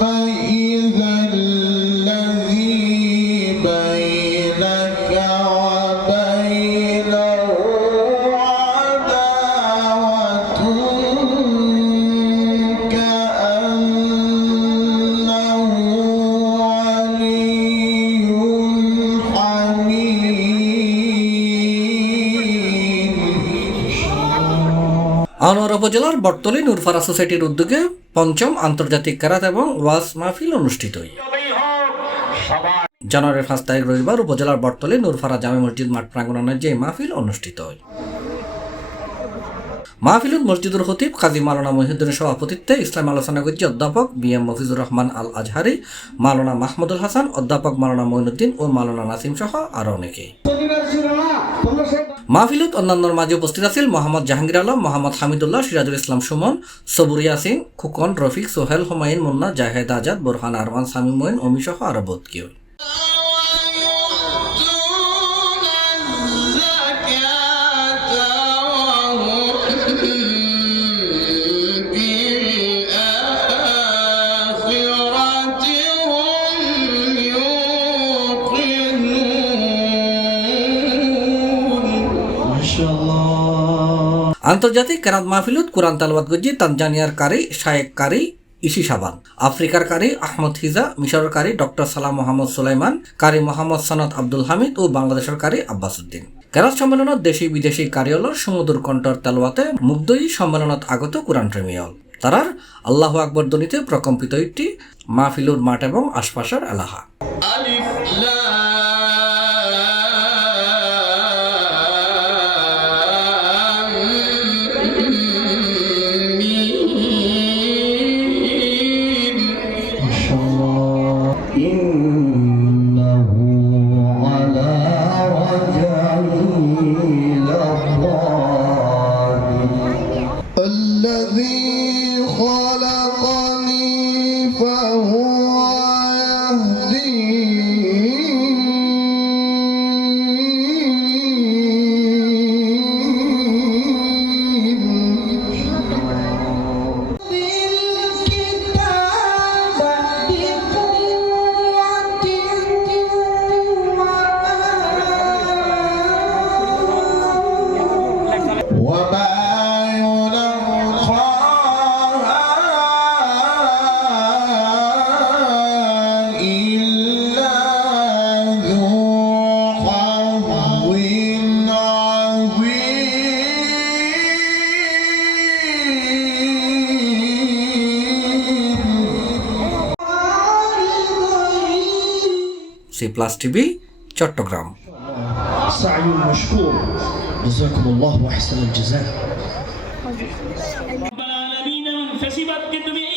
فإذا الذي بينك وبينه عداوة كأنه ولي আনোয়ারা উপজেলার বটতলী নূরফারা সোসাইটির উদ্যোগে পঞ্চম আন্তর্জাতিক কেরাত এবং ওয়াজ মাহফিল অনুষ্ঠিত হয়। জানুয়ারির 5 তারিখ রবিবার উপজেলার বটতলী নূরফারা জামে মসজিদ মাঠ প্রাঙ্গণে যে মাহফিল অনুষ্ঠিত হয়। মাহফিলত মসজিদুল খতিব কাজী মাওলানা মহিউদ্দিনের সভাপতিত্বে ইসলাম আলোচনা করছে অধ্যাপক বিএম মফিজুর রহমান আল আজহারি, মাওলানা মাহমুদুল হাসান, অধ্যাপক মাওলানা মঈনুদ্দিন ও মাওলানা নাসিম সহ আরো অনেকে। মাহফিলত অন্যান্যর মাঝে উপস্থিত আছেন মোহাম্মদ জাহাঙ্গীর আলম, মোহাম্মদ হামিদুল্লাহ, সিরাজুল ইসলাম সুমন, সবুর ইয়াসিন, খুকন, রফিক, সোহেল, হুমায়ুন, মুন্না, জাহেদ আজাদ, বোরহান আরমান, সামিম মঈন, অমি সহ আরো বহুত কেউ। আন্তর্জাতিক কেরাত মাহফিলত কোরআন তালাওয়াত করছে তানজানিয়ার কারি শায়েক কারি ইসি সাবান, আফ্রিকার কারি আহমদ হিজা, মিশরের কারি ডক্টর সালাম মোহাম্মদ সুলাইমান, কারি মোহাম্মদ সনদ আব্দুল হামিদ ও বাংলাদেশের কারি আব্বাস উদ্দিন। কেরাত সম্মেলনত দেশি বিদেশি কারিয়লর সুমধুর কণ্ঠর তালাওয়াতে মুগ্ধই সম্মেলনত আগত কোরআন প্রেমীয়ল তারার আল্লাহু আকবর ধ্বনিতে প্রকম্পিত একটি মাহফিলুর মাঠ এবং আশপাশের এলাকা। الذي خلقني فهو C+ TV চট্টগ্রাম। سعي مشكور جزاكم الله واحسن الجزاء. رب العالمين فسبت كتبه